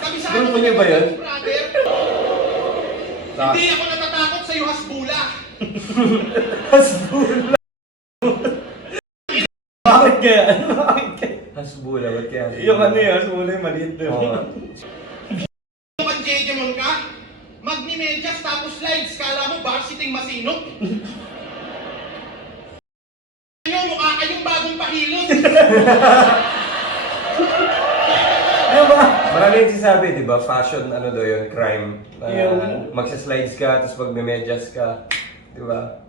Kabisado Grupo niyo ba yun? brother. Hindi ako natatakot sa'yo, hasbula. Hasbula. Bakit kaya? Bakit kaya? Hasbula, ba't kaya? Yung ano yun, hasbula yung maliit doon. Kung kan-jejemon ka, magni-medyas tapos slides, kala mo varsiting masinok. Mukha kayong bagong pahilot. Ano ba? Marami yung sinasabi, di ba? Fashion, ano daw yun, crime. Magsaslides ka, tapos magme-medyas ka. Di ba?